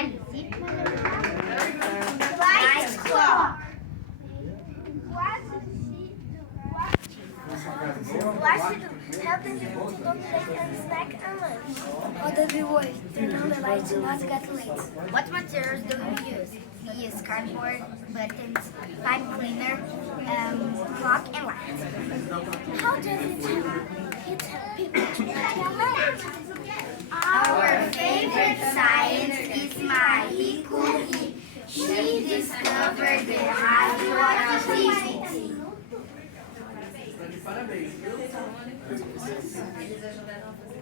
Alice. Na escola. O ácido helping people to dominate and snack and lunch. Roda de boi, treinando leite, nós e gato leite. What materials do we use? We use cardboard, buttons, pipe cleaner, clock, and light. How does it help people to get lunch? Our favorite science is Marie Curie. She discovered the radioactivity. Parabéns, viu? Eles ajudaram a fazer.